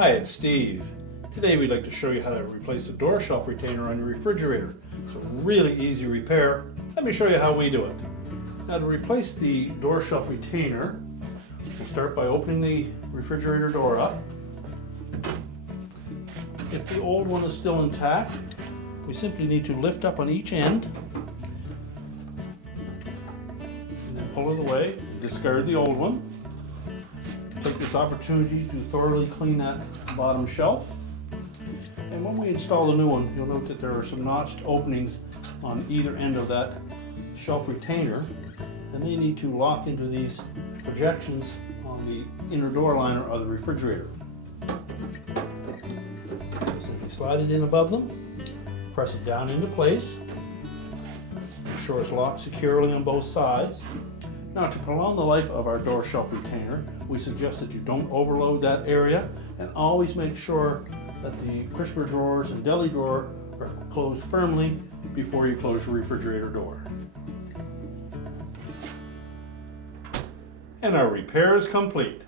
Hi, it's Steve. Today we'd like to show you how to replace the door shelf retainer on your refrigerator. It's a really easy repair. Let me show you how we do it. Now, to replace the door shelf retainer, we'll start by opening the refrigerator door up. If the old one is still intact, we simply need to lift up on each end and then pull it away, discard the old one. Take this opportunity to thoroughly clean that bottom shelf. And when we install the new one, you'll note that there are some notched openings on either end of that shelf retainer, and they need to lock into these projections on the inner door liner of the refrigerator. So simply slide it in above them, press it down into place, make sure it's locked securely on both sides. Now, to prolong the life of our door shelf retainer, we suggest that you don't overload that area, and always make sure that the crisper drawers and deli drawer are closed firmly before you close your refrigerator door. And our repair is complete.